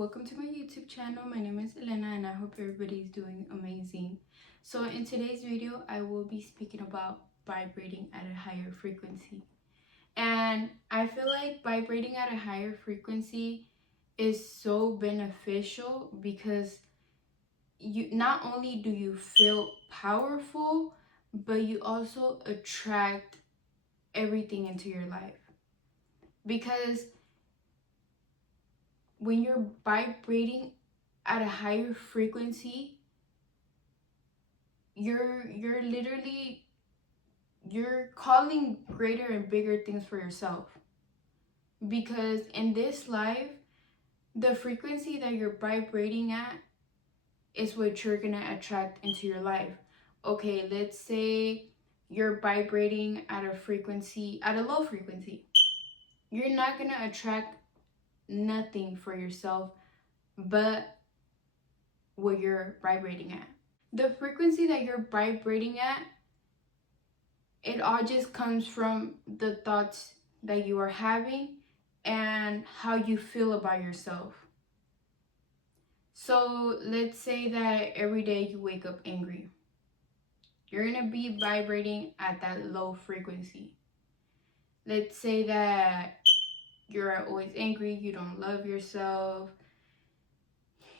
welcome to my YouTube channel. My name is Elena and I hope everybody's doing amazing. So in today's video, I will be speaking about vibrating at a higher frequency. And I feel like vibrating at a higher frequency is so beneficial because you not only do you feel powerful, but you also attract everything into your life. Because when you're vibrating at a higher frequency, you're literally you're calling greater and bigger things for yourself. Because in this life, the frequency that you're vibrating at is what you're gonna attract into your life. Okay, let's say you're vibrating at a low frequency. You're not gonna attract nothing for yourself but what you're vibrating at. The frequency that you're vibrating at, it all just comes from the thoughts that you are having and how you feel about yourself. So let's say that every day you wake up angry. You're gonna be vibrating at that low frequency. Let's say that you're always angry, you don't love yourself,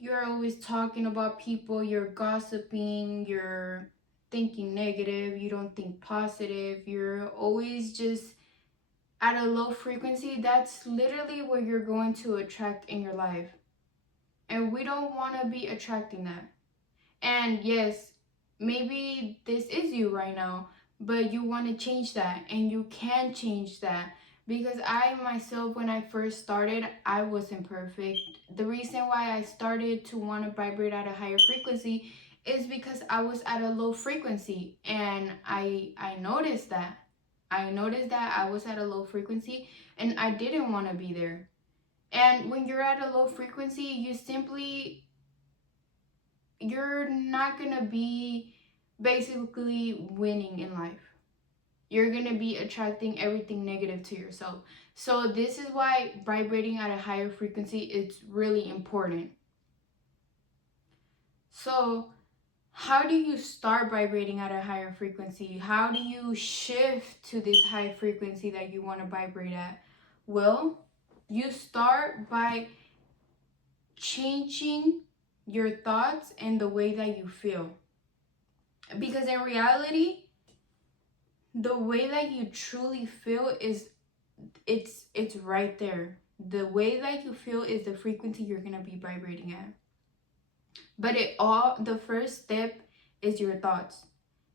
you're always talking about people, you're gossiping, you're thinking negative, you don't think positive, you're always just at a low frequency. That's literally what you're going to attract in your life. And we don't want to be attracting that. And yes, maybe this is you right now, but you want to change that, and you can change that. Because I myself, when I first started, I wasn't perfect. The reason why I started to want to vibrate at a higher frequency is because I was at a low frequency, and I noticed that. I noticed that I was at a low frequency and I didn't want to be there. And when you're at a low frequency, you're not going to be basically winning in life. You're going to be attracting everything negative to yourself. So this is why vibrating at a higher frequency is really important. So how do you start vibrating at a higher frequency? How do you shift to this high frequency that you want to vibrate at? Well, you start by changing your thoughts and the way that you feel. Because in reality, the way that you truly feel is it's right there. The way that you feel is the frequency you're going to be vibrating at. But the first step is your thoughts.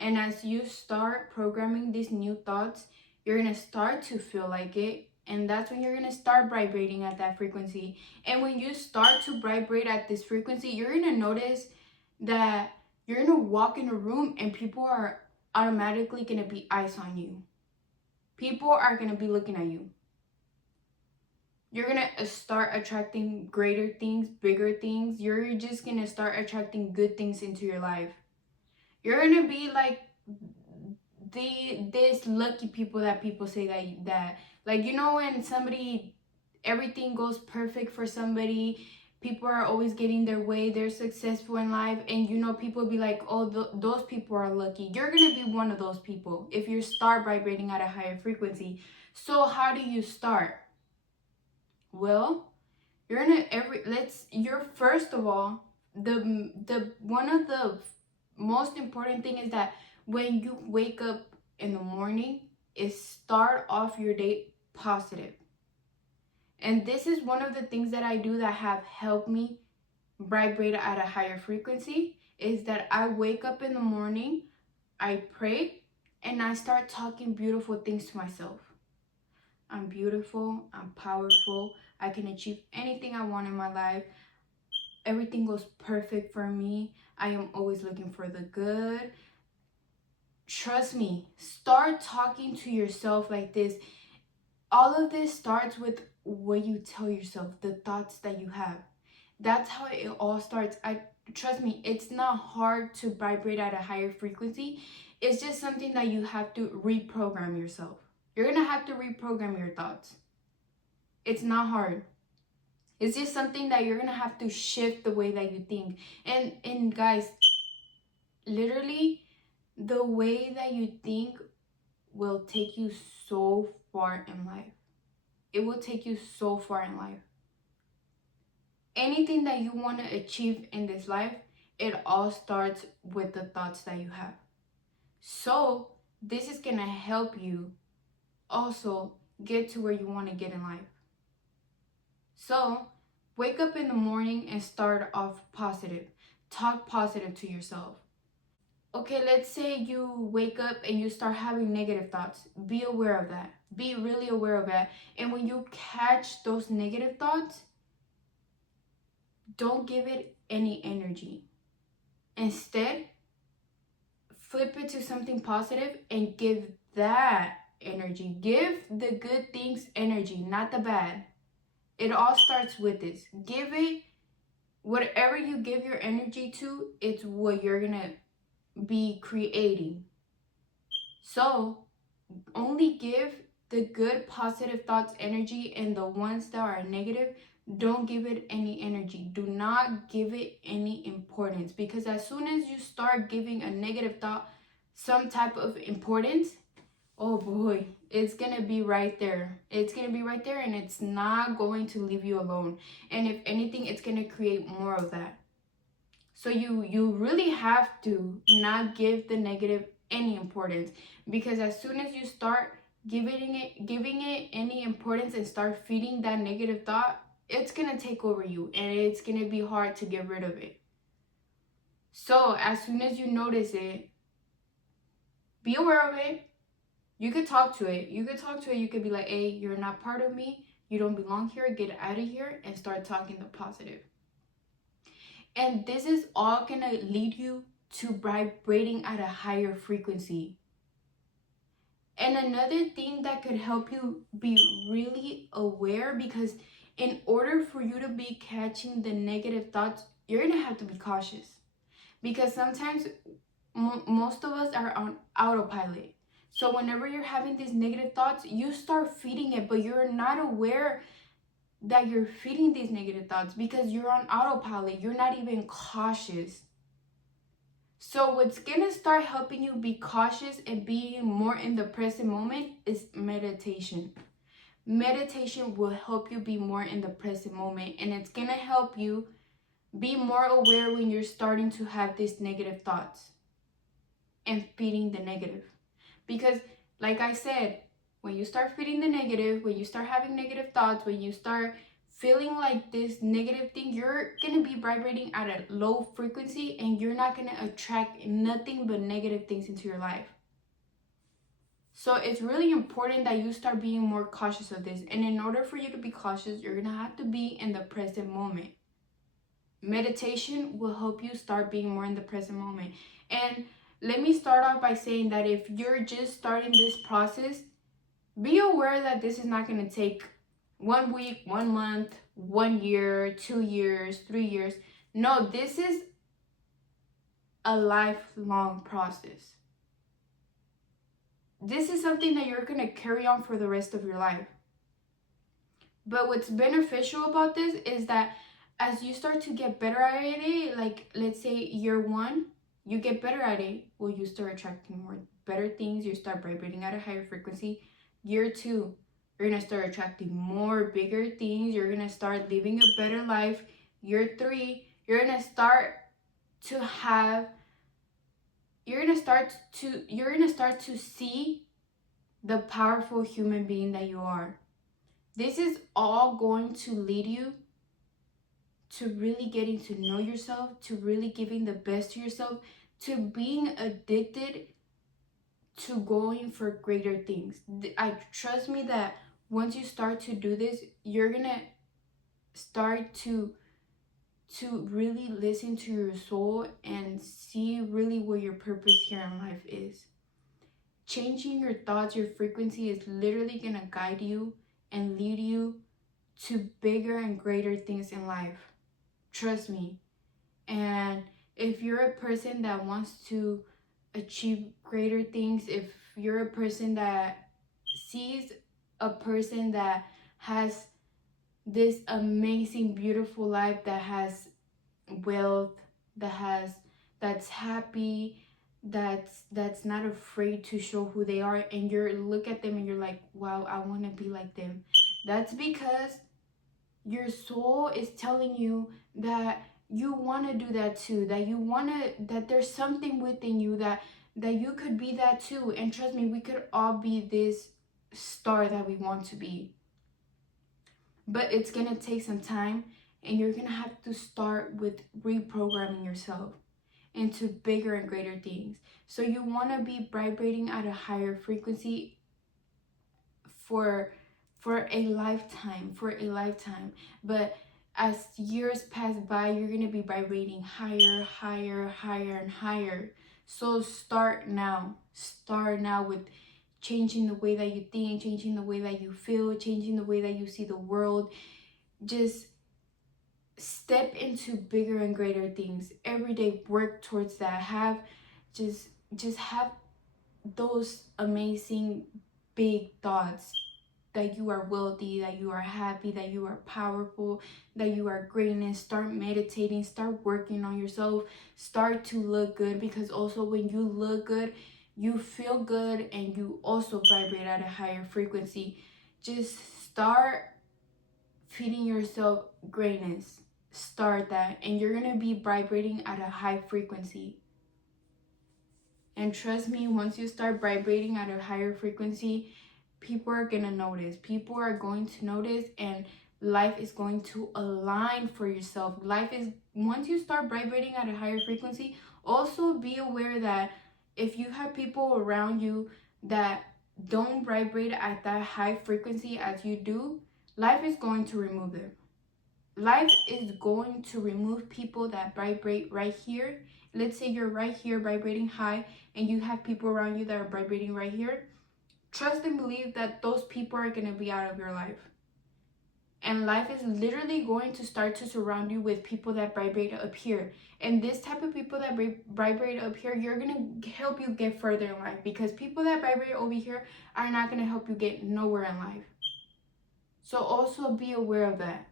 And as you start programming these new thoughts, you're going to start to feel like it. And that's when you're going to start vibrating at that frequency. And when you start to vibrate at this frequency, you're going to notice that you're going to walk in a room and people are automatically going to be eyes on you. People are going to be looking at you. You're going to start attracting greater things, bigger things. You're just going to start attracting good things into your life. You're going to be like this lucky people that people say that like, you know, when everything goes perfect for somebody, people are always getting their way, they're successful in life, and you know, people be like, oh, those people are lucky. You're going to be one of those people if you start vibrating at a higher frequency. So how do you start? Well, you're first of all, the one of the most important thing is that when you wake up in the morning, is start off your day positive. And this is one of the things that I do that have helped me vibrate at a higher frequency, is that I wake up in the morning, I pray, and I start talking beautiful things to myself. I'm beautiful, I'm powerful, I can achieve anything I want in my life. Everything goes perfect for me. I am always looking for the good. Trust me, start talking to yourself like this. All of this starts with what you tell yourself, the thoughts that you have. That's how it all starts. Trust me, it's not hard to vibrate at a higher frequency. It's just something that you have to reprogram yourself. You're going to have to reprogram your thoughts. It's not hard. It's just something that you're gonna have to shift the way that you think. And guys, literally, the way that you think will take you so far in life. It will take you so far in life. Anything that you want to achieve in this life, it all starts with the thoughts that you have. So this is gonna help you also get to where you want to get in life. So wake up in the morning and start off positive. Talk positive to yourself. Okay, let's say you wake up and you start having negative thoughts. Be aware of that. Be really aware of that. And when you catch those negative thoughts, don't give it any energy. Instead, flip it to something positive and give that energy. Give the good things energy, not the bad. It all starts with this. Give it, whatever you give your energy to, it's what you're gonna be creating. So only give the good positive thoughts energy, and the ones that are negative, don't give it any energy. Do not give it any importance, because as soon as you start giving a negative thought some type of importance, oh boy, it's gonna be right there. It's gonna be right there, and it's not going to leave you alone. And if anything, it's gonna create more of that. So you really have to not give the negative any importance, because as soon as you start giving it any importance and start feeding that negative thought, it's gonna take over you, and it's gonna be hard to get rid of it. So as soon as you notice it, be aware of it. You could talk to it. You could be like, hey, you're not part of me. You don't belong here. Get out of here, and start talking the positive. And this is all gonna lead you to vibrating at a higher frequency. And another thing that could help you be really aware, because in order for you to be catching the negative thoughts, you're gonna have to be cautious. Because sometimes most of us are on autopilot. So whenever you're having these negative thoughts, you start feeding it, but you're not aware that you're feeding these negative thoughts because you're on autopilot. You're not even cautious. So what's gonna start helping you be cautious and being more in the present moment is meditation. Meditation will help you be more in the present moment, and it's gonna help you be more aware when you're starting to have these negative thoughts and feeding the negative. Because like I said, when you start feeding the negative, when you start having negative thoughts, when you start feeling like this negative thing, you're gonna be vibrating at a low frequency, and you're not gonna attract nothing but negative things into your life. So it's really important that you start being more cautious of this. And in order for you to be cautious, you're gonna have to be in the present moment. Meditation will help you start being more in the present moment. And let me start off by saying that if you're just starting this process, be aware that this is not going to take 1 week, 1 month, 1 year, 2 years, 3 years. No, this is a lifelong process. This is something that you're going to carry on for the rest of your life. But what's beneficial about this is that as you start to get better at it, like let's say year 1, you get better at it, well, you start attracting more better things, you start vibrating at a higher frequency. Year 2, you're gonna start attracting more bigger things, you're gonna start living a better life. Year 3, you're gonna start to see the powerful human being that you are. This is all going to lead you to really getting to know yourself, to really giving the best to yourself, to being addicted to going for greater things. I trust me that once you start to do this, you're gonna start to really listen to your soul and see really what your purpose here in life is. Changing your thoughts, your frequency is literally gonna guide you and lead you to bigger and greater things in life. Trust me. And if you're a person that wants to achieve greater things, if you're a person that sees a person that has this amazing, beautiful life that has wealth, that's happy, that's not afraid to show who they are, and you're look at them and you're like, wow, I want to be like them. That's because your soul is telling you that you want to do that too, that you want to, that there's something within you that you could be that too. And trust me, we could all be this star that we want to be, but it's gonna take some time, and you're gonna have to start with reprogramming yourself into bigger and greater things. So you want to be vibrating at a higher frequency for for a lifetime. But as years pass by, you're going to be vibrating higher, higher, higher, and higher. So start now with changing the way that you think, changing the way that you feel, changing the way that you see the world. Just step into bigger and greater things every day. Work towards that. Have just have those amazing big thoughts, that you are wealthy, that you are happy, that you are powerful, that you are greatness. Start meditating, start working on yourself, start to look good, because also when you look good, you feel good, and you also vibrate at a higher frequency. Just start feeding yourself greatness. Start that, and you're gonna be vibrating at a high frequency. And trust me, once you start vibrating at a higher frequency, people are gonna notice. People are going to notice, and life is going to align for yourself. Life is, once you start vibrating at a higher frequency, also be aware that if you have people around you that don't vibrate at that high frequency as you do, life is going to remove them. Life is going to remove people that vibrate right here. Let's say you're right here vibrating high, and you have people around you that are vibrating right here. Trust and believe that those people are going to be out of your life. And life is literally going to start to surround you with people that vibrate up here. And this type of people that vibrate up here, you're going to help you get further in life, because people that vibrate over here are not going to help you get nowhere in life. So also be aware of that.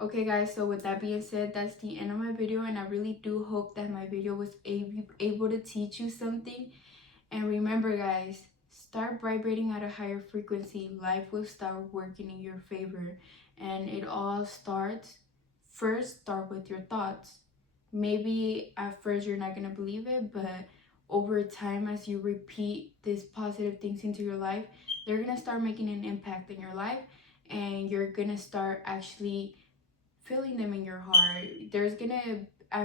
Okay guys, so with that being said, that's the end of my video, and I really do hope that my video was able to teach you something. And remember guys, start vibrating at a higher frequency. Life will start working in your favor, and it all starts, first start with your thoughts. Maybe at first you're not going to believe it, but over time, as you repeat these positive things into your life, they're going to start making an impact in your life, and you're going to start actually feeling them in your heart. There's gonna,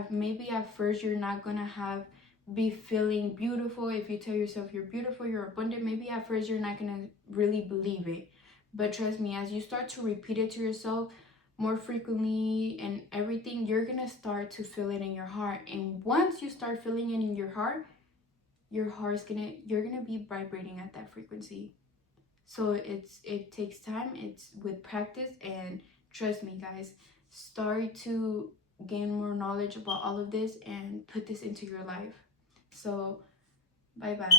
maybe at first you're not gonna be feeling beautiful. If you tell yourself you're beautiful, you're abundant, maybe at first you're not gonna really believe it. But trust me, as you start to repeat it to yourself more frequently and everything, you're gonna start to feel it in your heart. And once you start feeling it in your heart, you're gonna be vibrating at that frequency. So it takes time, it's with practice, and trust me guys, start to gain more knowledge about all of this and put this into your life. So bye bye.